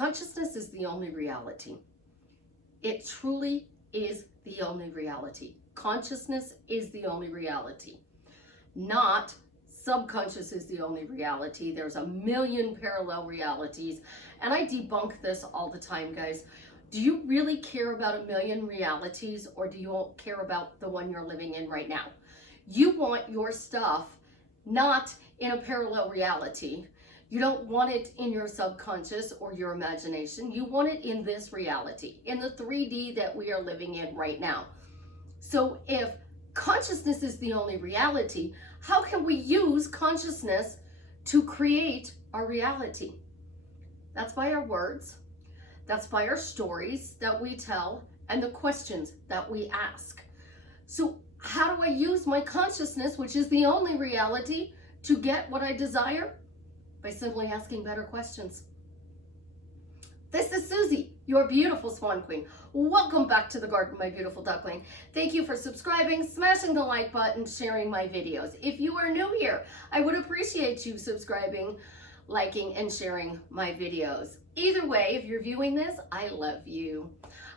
Consciousness is the only reality. It truly is the only reality. Consciousness is the only reality. Not subconscious is the only reality. There's a million parallel realities. And I debunk this all the time, guys. Do you really care about a million realities, or do you care about the one you're living in right now? You want your stuff not in a parallel reality. You don't want it in your subconscious or your imagination. You want it in this reality, in the 3D that we are living in right now. So if consciousness is the only reality, how can we use consciousness to create our reality? That's by our words. That's by our stories that we tell and the questions that we ask. So how do I use my consciousness, which is the only reality, to get what I desire? By simply asking better questions. This is Susie, your beautiful Swan Queen. Welcome back to the garden, my beautiful duckling. Thank you for subscribing, smashing the like button, sharing my videos. If you are new here, I would appreciate you subscribing, liking, and sharing my videos. Either way, if you're viewing this, I love you.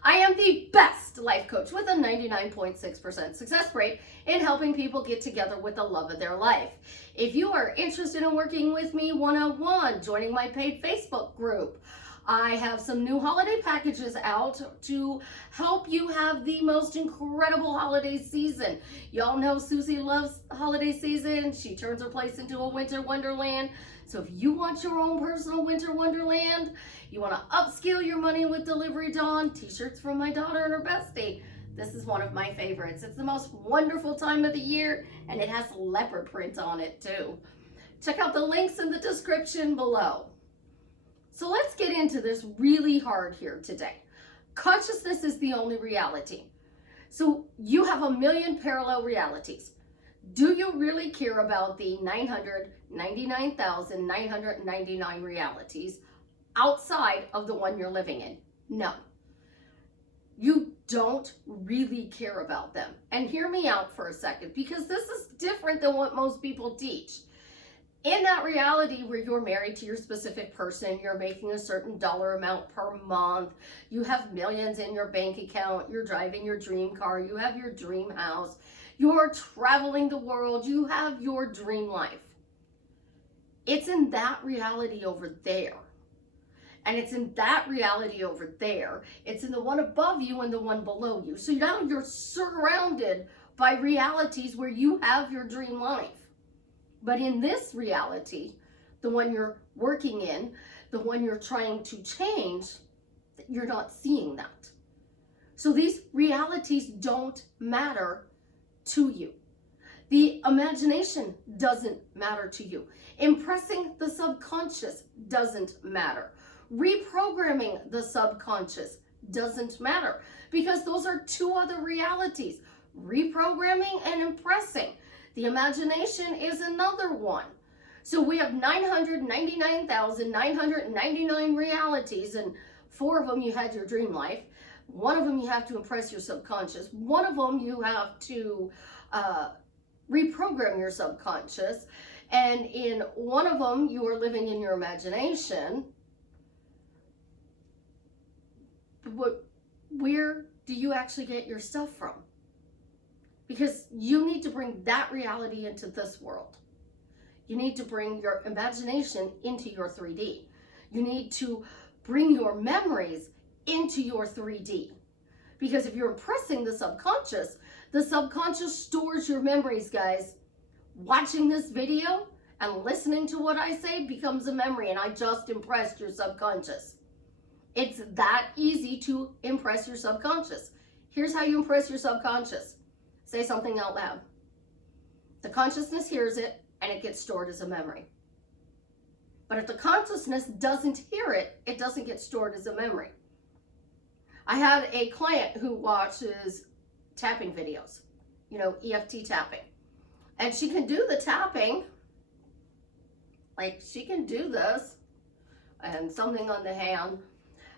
I am the best life coach with a 99.6% success rate in helping people get together with the love of their life. If you are interested in working with me one-on-one, joining my paid Facebook group, I have some new holiday packages out to help you have the most incredible holiday season. Y'all know Susie loves holiday season. She turns her place into a winter wonderland. So if you want your own personal winter wonderland, you want to upskill your money with Delivery Dawn, t-shirts from my daughter and her bestie, this is one of my favorites. It's the most wonderful time of the year, and it has leopard print on it too. Check out the links in the description below. So let's get into this really hard here today. Consciousness is the only reality. So you have a million parallel realities. Do you really care about the 999,999 realities outside of the one you're living in? No. You don't really care about them. And hear me out for a second, because this is different than what most people teach. In that reality where you're married to your specific person, you're making a certain dollar amount per month, you have millions in your bank account, you're driving your dream car, you have your dream house, you're traveling the world, you have your dream life. It's in that reality over there. And it's in that reality over there. It's in the one above you and the one below you. So now you're surrounded by realities where you have your dream life. But in this reality, the one you're working in, the one you're trying to change, you're not seeing that. So these realities don't matter to you. The imagination doesn't matter to you. Impressing the subconscious doesn't matter. Reprogramming the subconscious doesn't matter, because those are two other realities, reprogramming and impressing. The imagination is another one. So we have 999,999 realities, and 4 of them you had your dream life. 1 of them you have to impress your subconscious. 1 of them you have to reprogram your subconscious. And in 1 of them you are living in your imagination. Where do you actually get your stuff from? Because you need to bring that reality into this world. You need to bring your imagination into your 3D. You need to bring your memories into your 3D. Because if you're impressing the subconscious stores your memories, guys. Watching this video and listening to what I say becomes a memory, and I just impressed your subconscious. It's that easy to impress your subconscious. Here's how you impress your subconscious. Say something out loud. The consciousness hears it, and it gets stored as a memory. But if the consciousness doesn't hear it, it doesn't get stored as a memory. I had a client who watches tapping videos, EFT tapping. And she can do the tapping, like she can do this, and something on the hand.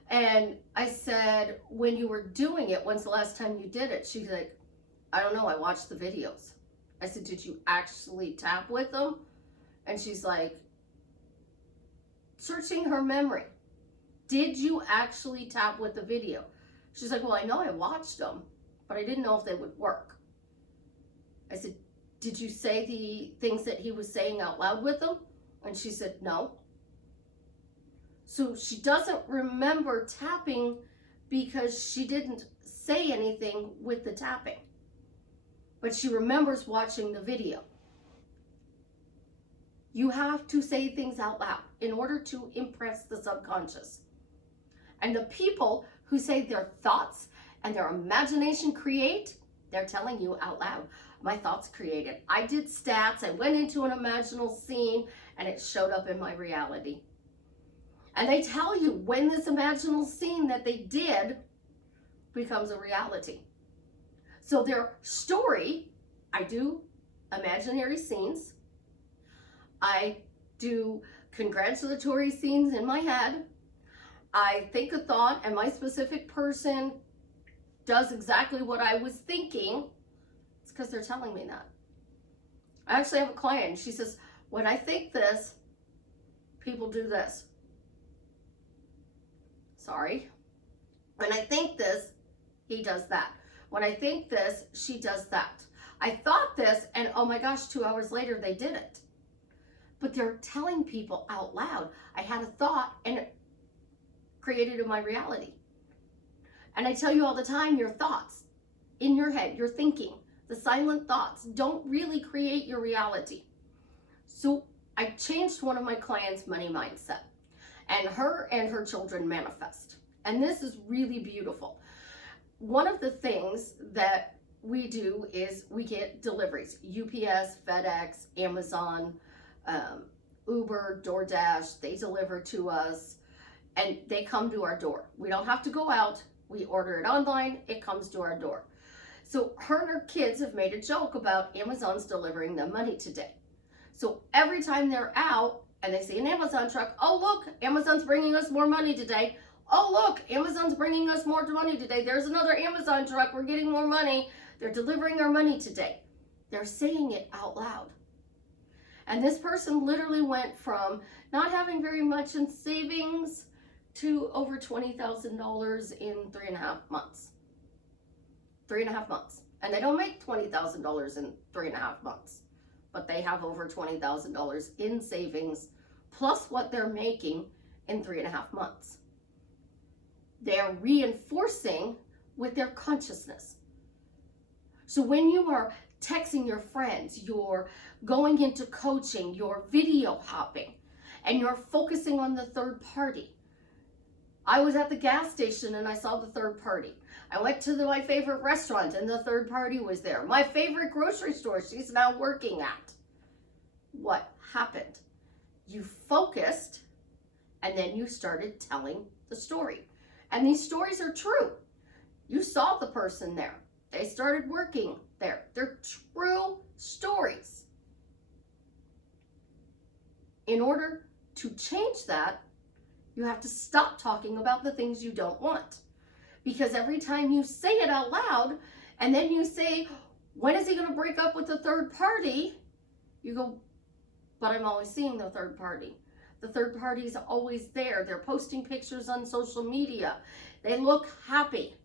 And I said, when you were doing it, when's the last time you did it? She's like, I don't know, I watched the videos. I said, did you actually tap with them? And she's like, searching her memory. did you actually tap with the video? She's like, well, I know I watched them, but I didn't know if they would work. I said, did you say the things that he was saying out loud with them? And she said, no. So she doesn't remember tapping because she didn't say anything with the tapping. But she remembers watching the video. You have to say things out loud in order to impress the subconscious. And the people who say their thoughts and their imagination create, they're telling you out loud, my thoughts created. I did stats, I went into an imaginal scene, and it showed up in my reality. And they tell you when this imaginal scene that they did becomes a reality. So their story, I do imaginary scenes, I do congratulatory scenes in my head, I think a thought and my specific person does exactly what I was thinking. It's because they're telling me that. I actually have a client, she says, when I think this, people do this. Sorry. When I think this, he does that. When I think this, she does that. I thought this, and oh my gosh, 2 hours later, they did it. But they're telling people out loud, I had a thought and it created in my reality. And I tell you all the time, your thoughts in your head, your thinking, the silent thoughts don't really create your reality. So I changed one of my clients' money mindset, and her children manifest. And this is really beautiful. One of the things that we do is we get deliveries, UPS, FedEx, Amazon, Uber, DoorDash, they deliver to us and they come to our door. We don't have to go out. We order it online. It comes to our door. So her and her kids have made a joke about Amazon's delivering them money today. So every time they're out and they see an Amazon truck, oh, look, Amazon's bringing us more money today. Oh, look, Amazon's bringing us more money today. There's another Amazon truck. We're getting more money. They're delivering our money today. They're saying it out loud. And this person literally went from not having very much in savings to over $20,000 in 3.5 months. 3.5 months. And they don't make $20,000 in 3.5 months, but they have over $20,000 in savings plus what they're making in 3.5 months. They're reinforcing with their consciousness. So when you are texting your friends, you're going into coaching, you're video hopping, and you're focusing on the third party. I was at the gas station and I saw the third party. I went to my favorite restaurant and the third party was there. My favorite grocery store she's now working at. What happened? You focused and then you started telling the story. And these stories are true. You saw the person there. They started working there. They're true stories. In order to change that, you have to stop talking about the things you don't want. Because every time you say it out loud, and then you say, when is he going to break up with the third party? You go, but I'm always seeing the third party. The third party is always there. They're posting pictures on social media. They look happy.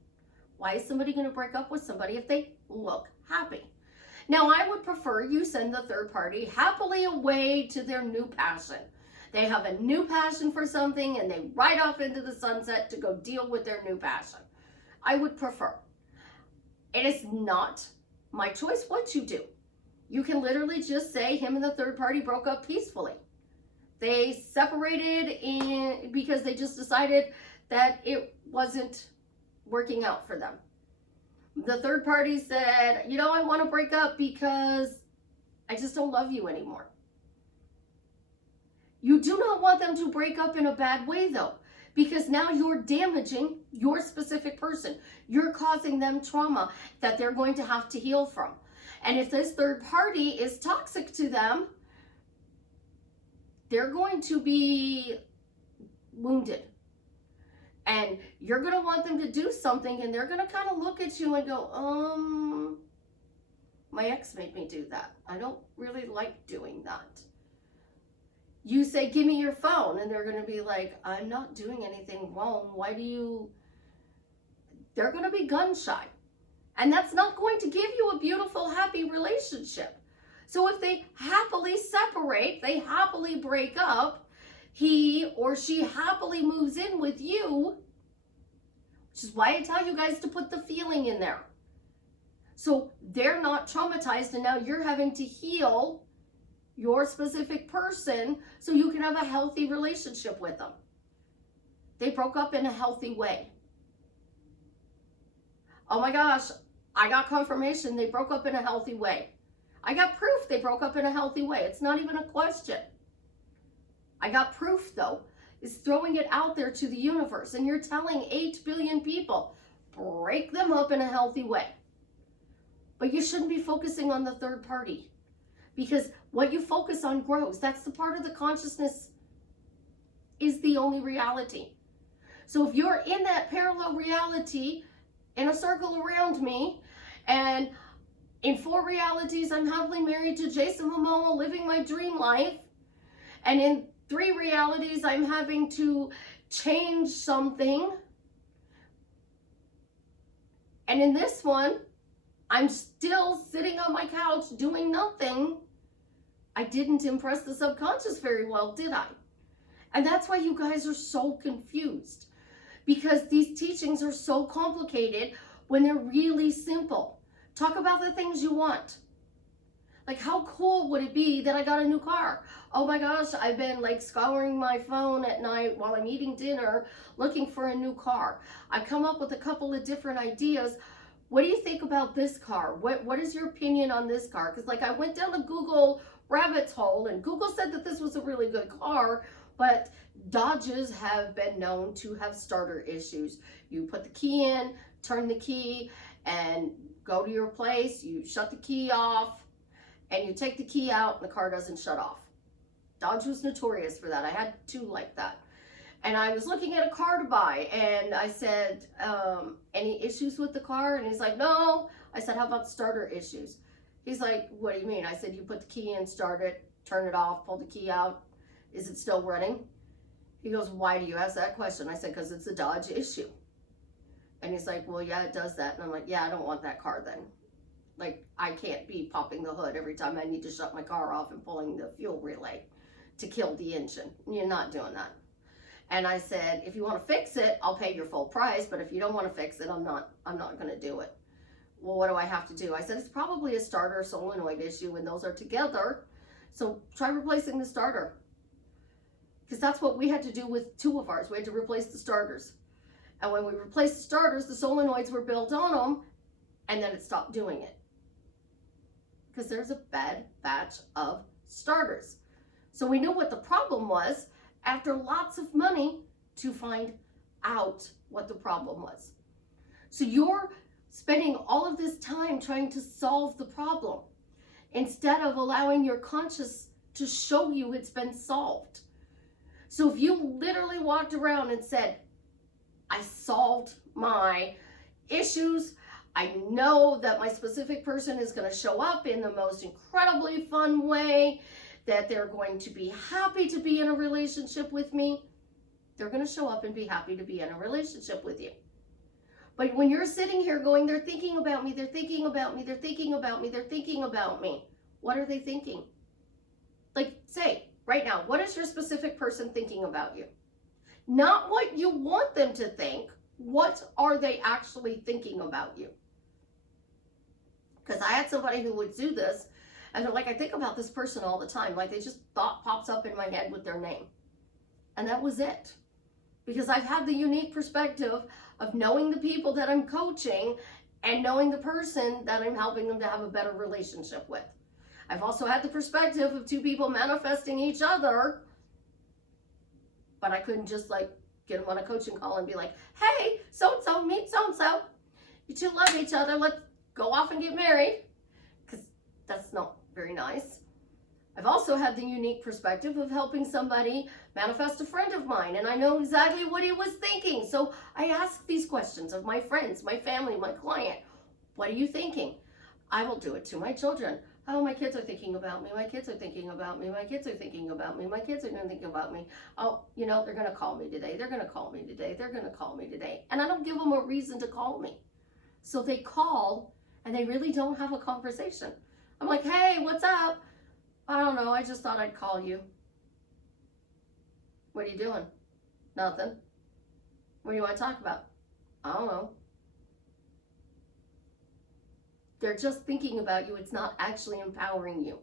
Why is somebody going to break up with somebody if they look happy? Now, I would prefer you send the third party happily away to their new passion. They have a new passion for something and they ride off into the sunset to go deal with their new passion. I would prefer. It is not my choice what you do. You can literally just say him and the third party broke up peacefully. They separated because they just decided that it wasn't working out for them. The third party said, you know, I want to break up because I just don't love you anymore. You do not want them to break up in a bad way though, because now you're damaging your specific person. You're causing them trauma that they're going to have to heal from. And if this third party is toxic to them, they're going to be wounded. And you're going to want them to do something and they're going to kind of look at you and go, my ex made me do that. I don't really like doing that. You say, give me your phone, and they're going to be like, I'm not doing anything wrong. Why do you? They're going to be gun shy. And that's not going to give you a beautiful, happy relationship. So if they happily separate, they happily break up, he or she happily moves in with you, which is why I tell you guys to put the feeling in there. So they're not traumatized, and now you're having to heal your specific person so you can have a healthy relationship with them. They broke up in a healthy way. Oh my gosh, I got confirmation they broke up in a healthy way. I got proof they broke up in a healthy way. It's not even a question. I got proof though. It's throwing it out there to the universe, and you're telling 8 billion people, break them up in a healthy way. But you shouldn't be focusing on the third party, because what you focus on grows. That's the part of the consciousness is the only reality. So if you're in that parallel reality in a circle around me, and in 4 realities I'm happily married to Jason Momoa living my dream life, and in 3 realities I'm having to change something, and in this one I'm still sitting on my couch doing nothing, I didn't impress the subconscious very well, did I? And that's why you guys are so confused, because these teachings are so complicated when they're really simple. Talk about the things you want. Like, how cool would it be that I got a new car? Oh my gosh, I've been like scouring my phone at night while I'm eating dinner looking for a new car. I come up with a couple of different ideas. What do you think about this car? What is your opinion on this car? Because like I went down a Google rabbit's hole, and Google said that this was a really good car, but Dodges have been known to have starter issues. You put the key in, turn the key, and go to your place, you shut the key off, and you take the key out, and the car doesn't shut off. Dodge was notorious for that. I had 2 like that. And I was looking at a car to buy, and I said, any issues with the car? And he's like, no. I said, how about starter issues? He's like, what do you mean? I said, you put the key in, start it, turn it off, pull the key out. Is it still running? He goes, why do you ask that question? I said, because it's a Dodge issue. And he's like, well, yeah, it does that. And I'm like, yeah, I don't want that car then. Like, I can't be popping the hood every time I need to shut my car off and pulling the fuel relay to kill the engine. You're not doing that. And I said, if you want to fix it, I'll pay your full price. But if you don't want to fix it, I'm not going to do it. Well, what do I have to do? I said, it's probably a starter solenoid issue, and those are together. So try replacing the starter. Because that's what we had to do with 2 of ours. We had to replace the starters. And when we replaced the starters, the solenoids were built on them, and then it stopped doing it. Because there's a bad batch of starters. So we knew what the problem was after lots of money to find out what the problem was. So you're spending all of this time trying to solve the problem instead of allowing your conscious to show you it's been solved. So if you literally walked around and said, I solved my issues, I know that my specific person is going to show up in the most incredibly fun way, that they're going to be happy to be in a relationship with me, they're going to show up and be happy to be in a relationship with you. But when you're sitting here going, they're thinking about me, they're thinking about me, they're thinking about me, they're thinking about me. What are they thinking? Like, say, right now, what is your specific person thinking about you? Not what you want them to think. What are they actually thinking about you? Because I had somebody who would do this, and they're like, I think about this person all the time. Like, they just thought pops up in my head with their name. And that was it. Because I've had the unique perspective of knowing the people that I'm coaching and knowing the person that I'm helping them to have a better relationship with. I've also had the perspective of 2 people manifesting each other, but I couldn't just like get them on a coaching call and be like, hey, so-and-so, meet so-and-so. You 2 love each other. Let's go off and get married. Because that's not very nice. I've also had the unique perspective of helping somebody manifest a friend of mine, and I know exactly what he was thinking. So I ask these questions of my friends, my family, my client. What are you thinking? I will do it to my children. Oh, my kids are thinking about me. My kids are thinking about me. My kids are thinking about me. My kids are going to think about me. Oh, you know, they're going to call me today. They're going to call me today. They're going to call me today. And I don't give them a reason to call me. So they call and they really don't have a conversation. I'm like, hey, what's up? I don't know. I just thought I'd call you. What are you doing? Nothing. What do you want to talk about? I don't know. They're just thinking about you. It's not actually empowering you.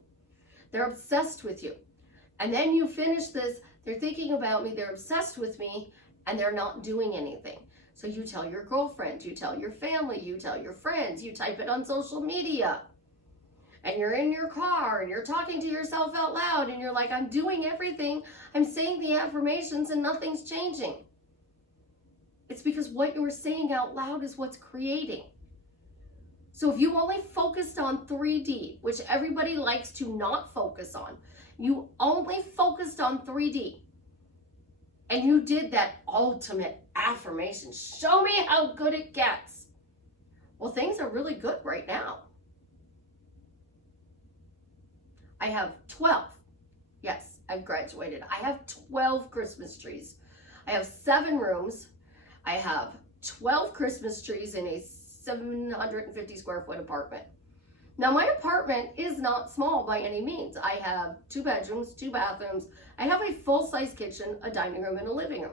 They're obsessed with you. And then you finish this, they're thinking about me, they're obsessed with me, and they're not doing anything. So you tell your girlfriend, you tell your family, you tell your friends, you type it on social media. And you're in your car and you're talking to yourself out loud and you're like, I'm doing everything, I'm saying the affirmations and nothing's changing. It's because what you're saying out loud is what's creating. So if you only focused on 3D, which everybody likes to not focus on, you only focused on 3D, and you did that ultimate affirmation, show me how good it gets. Well, things are really good right now. I have 12. Yes, I've graduated. I have 12 Christmas trees. I have 7 rooms. I have 12 Christmas trees in a 750 square foot apartment. Now my apartment is not small by any means. I have 2 bedrooms, 2 bathrooms. I have a full-size kitchen, a dining room, and a living room.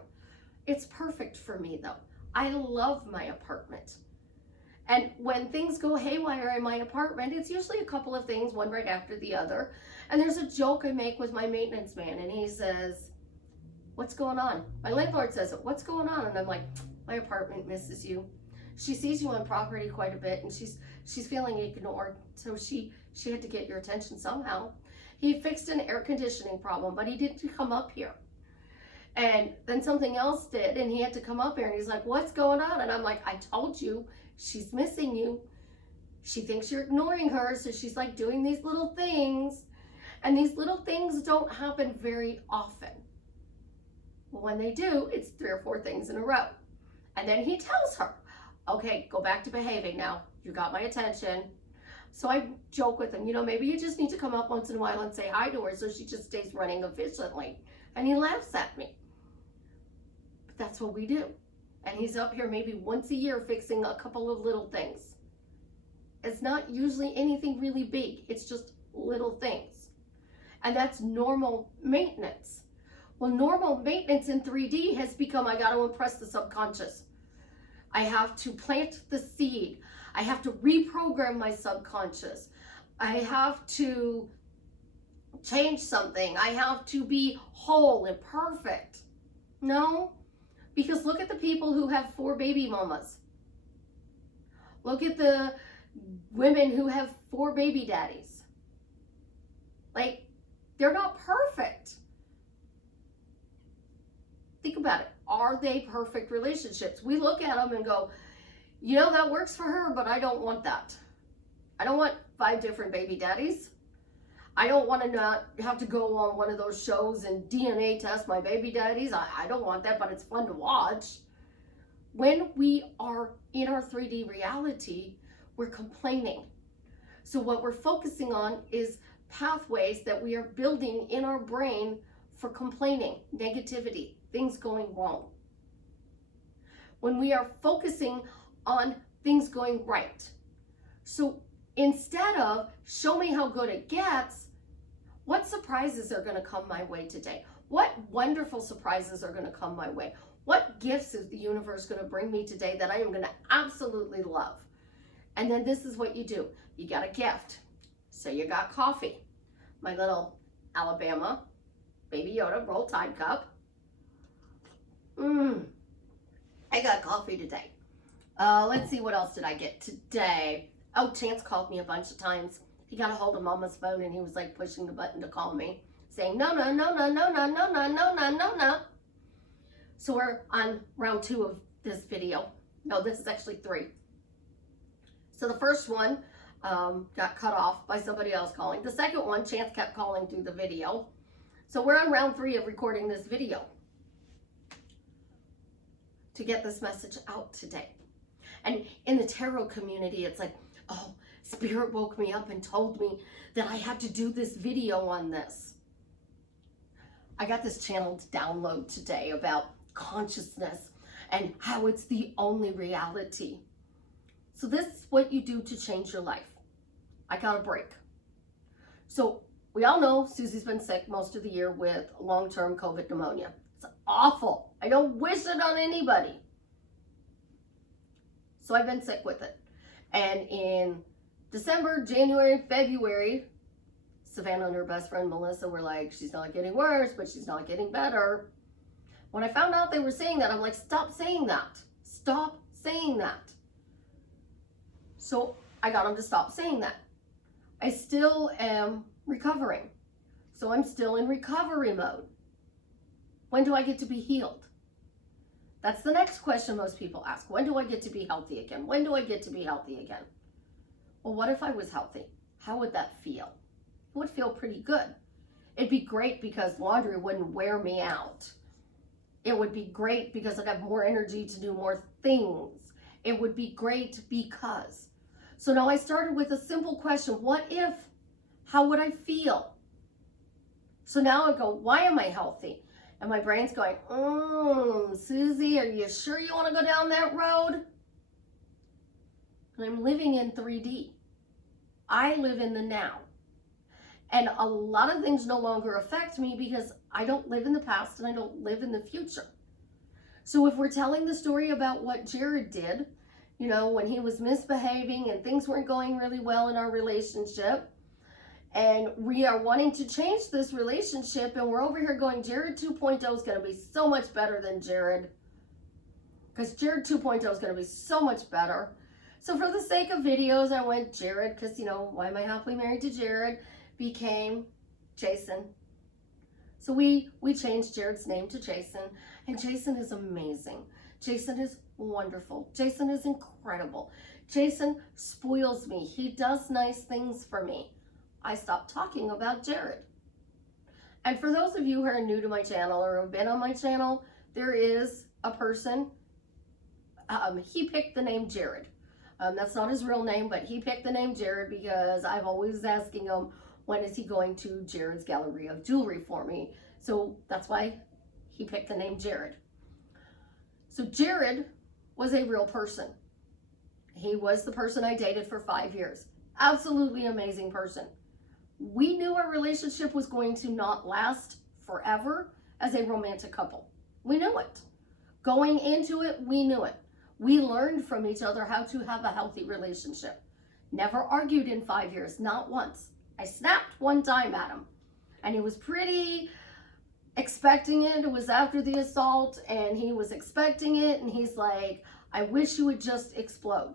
It's perfect for me though. I love my apartment. And when things go haywire in my apartment, it's usually a couple of things, one right after the other. And there's a joke I make with my maintenance man, and he says, what's going on? My landlord says, what's going on? And I'm like, my apartment misses you. She sees you on property quite a bit, and she's feeling ignored, so she had to get your attention somehow. He fixed an air conditioning problem, but he didn't come up here. And then something else did, and he had to come up here, and he's like, what's going on? And I'm like, I told you, she's missing you. She thinks you're ignoring her, so she's like doing these little things, and these little things don't happen very often. When they do, it's 3 or 4 things in a row. And then he tells her, okay, go back to behaving now. You got my attention. So I joke with him, you know, maybe you just need to come up once in a while and say hi to her so she just stays running efficiently. And he laughs at me. But that's what we do. And he's up here maybe once a year fixing a couple of little things. It's not usually anything really big. It's just little things. And that's normal maintenance. Well, normal maintenance in 3D has become, I got to impress the subconscious. I have to plant the seed. I have to reprogram my subconscious. I have to change something. I have to be whole and perfect. No, because look at the people who have 4 baby mamas. Look at the women who have 4 baby daddies. Like, they're not perfect. Think about it. Are they perfect relationships? We look at them and go, you know, that works for her, but I don't want that. I don't want 5 different baby daddies. I don't want to not have to go on one of those shows and DNA test my baby daddies. I don't want that, but it's fun to watch. When we are in our 3D reality, we're complaining. So what we're focusing on is pathways that we are building in our brain for complaining, negativity, things going wrong. When we are focusing on things going right. So instead of show me how good it gets, what surprises are going to come my way today? What wonderful surprises are going to come my way? What gifts is the universe going to bring me today that I am going to absolutely love? And then this is what you do. You got a gift. So you got coffee. My little Alabama Baby Yoda roll tide cup. I got coffee today. Let's see, what else did I get today? Oh, Chance called me a bunch of times. He got a hold of Mama's phone and he was like pushing the button to call me, saying, no, no, no, no, no, no, no, no, no, no, no, no. So we're on round 2 of this video. No, this is actually 3. So the first one got cut off by somebody else calling. The second one, Chance kept calling through the video. So we're on round 3 of recording this video to get this message out today. And in the tarot community, it's like, oh, Spirit woke me up and told me that I had to do this video on this. I got this channel to download today about consciousness and how it's the only reality. So this is what you do to change your life. I got a break. So we all know Susie's been sick most of the year with long-term COVID pneumonia. It's awful. I don't wish it on anybody. So I've been sick with it. And in December, January, February, Savannah and her best friend Melissa were like, she's not getting worse, but she's not getting better. When I found out they were saying that, I'm like, stop saying that. Stop saying that. So I got them to stop saying that. I still am recovering. So I'm still in recovery mode. When do I get to be healed? That's the next question most people ask. When do I get to be healthy again? When do I get to be healthy again? Well, what if I was healthy? How would that feel? It would feel pretty good. It'd be great because laundry wouldn't wear me out. It would be great because I'd have more energy to do more things. It would be great because. So now I started with a simple question. What if? How would I feel? So now I go, why am I healthy? And my brain's going, Susie, are you sure you want to go down that road? And I'm living in 3D. I live in the now. And a lot of things no longer affect me because I don't live in the past and I don't live in the future. So if we're telling the story about what Jared did, you know, when he was misbehaving and things weren't going really well in our relationship, and we are wanting to change this relationship, and we're over here going, Jared 2.0 is going to be so much better than Jared. Because Jared 2.0 is going to be so much better. So for the sake of videos, I went Jared, because, you know, why am I happily married to Jared? Became Jason. So we changed Jared's name to Jason. And Jason is amazing. Jason is wonderful. Jason is incredible. Jason spoils me. He does nice things for me. I stopped talking about Jared. And for those of you who are new to my channel or have been on my channel, there is a person, he picked the name Jared. That's not his real name, but he picked the name Jared because I've always asking him, when is he going to Jared's Gallery of Jewelry for me? So that's why he picked the name Jared. So Jared was a real person. He was the person I dated for 5 years. Absolutely amazing person. We knew our relationship was going to not last forever as a romantic couple. We knew it. Going into it, we knew it. We learned from each other how to have a healthy relationship. Never argued in 5 years, not once. I snapped one time at him, and he was pretty expecting it. It was after the assault, and he was expecting it, and he's like, I wish you would just explode.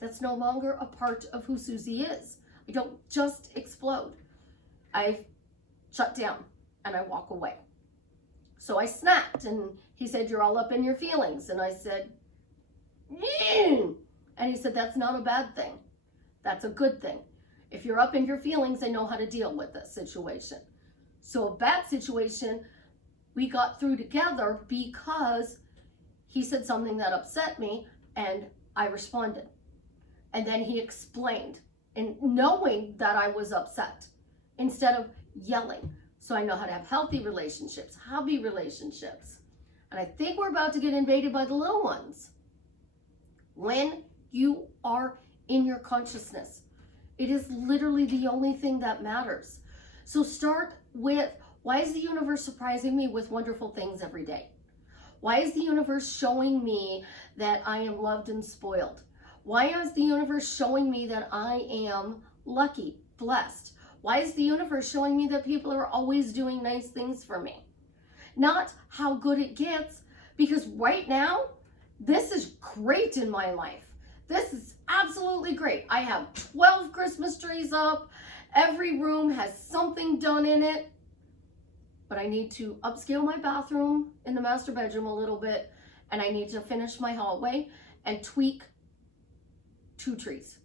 That's no longer a part of who Susie is. I don't just explode. I shut down and I walk away. So I snapped, and he said, you're all up in your feelings. And I said, and he said, that's not a bad thing. That's a good thing. If you're up in your feelings, I know how to deal with this situation. So a bad situation, we got through together because he said something that upset me and I responded. And then he explained, and knowing that I was upset instead of yelling. So I know how to have healthy relationships, happy relationships. And I think we're about to get invaded by the little ones. When you are in your consciousness, it is literally the only thing that matters. So start with, why is the universe surprising me with wonderful things every day? Why is the universe showing me that I am loved and spoiled? Why is the universe showing me that I am lucky, blessed? Why is the universe showing me that people are always doing nice things for me? Not how good it gets, because right now, this is great in my life. This is absolutely great. I have 12 Christmas trees up. Every room has something done in it. But I need to upscale my bathroom in the master bedroom a little bit. And I need to finish my hallway and tweak 2 trees.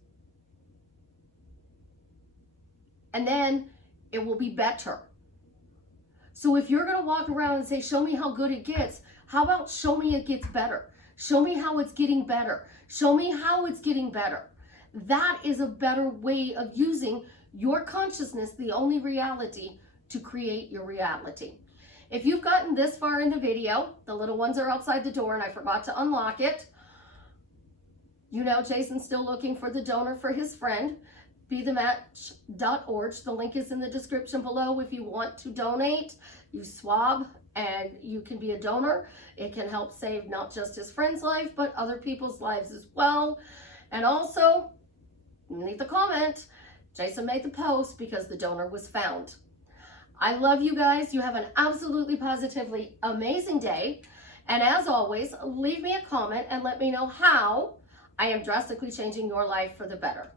And then it will be better. So if you're going to walk around and say, show me how good it gets, how about show me it gets better? Show me how it's getting better. Show me how it's getting better. That is a better way of using your consciousness, the only reality, to create your reality. If you've gotten this far in the video, the little ones are outside the door and I forgot to unlock it. You know, Jason's still looking for the donor for his friend. BeTheMatch.org. The link is in the description below. If you want to donate, you swab and you can be a donor. It can help save not just his friend's life, but other people's lives as well. And also, underneath the comment, Jason made the post because the donor was found. I love you guys. You have an absolutely positively amazing day. And as always, leave me a comment and let me know how I am drastically changing your life for the better.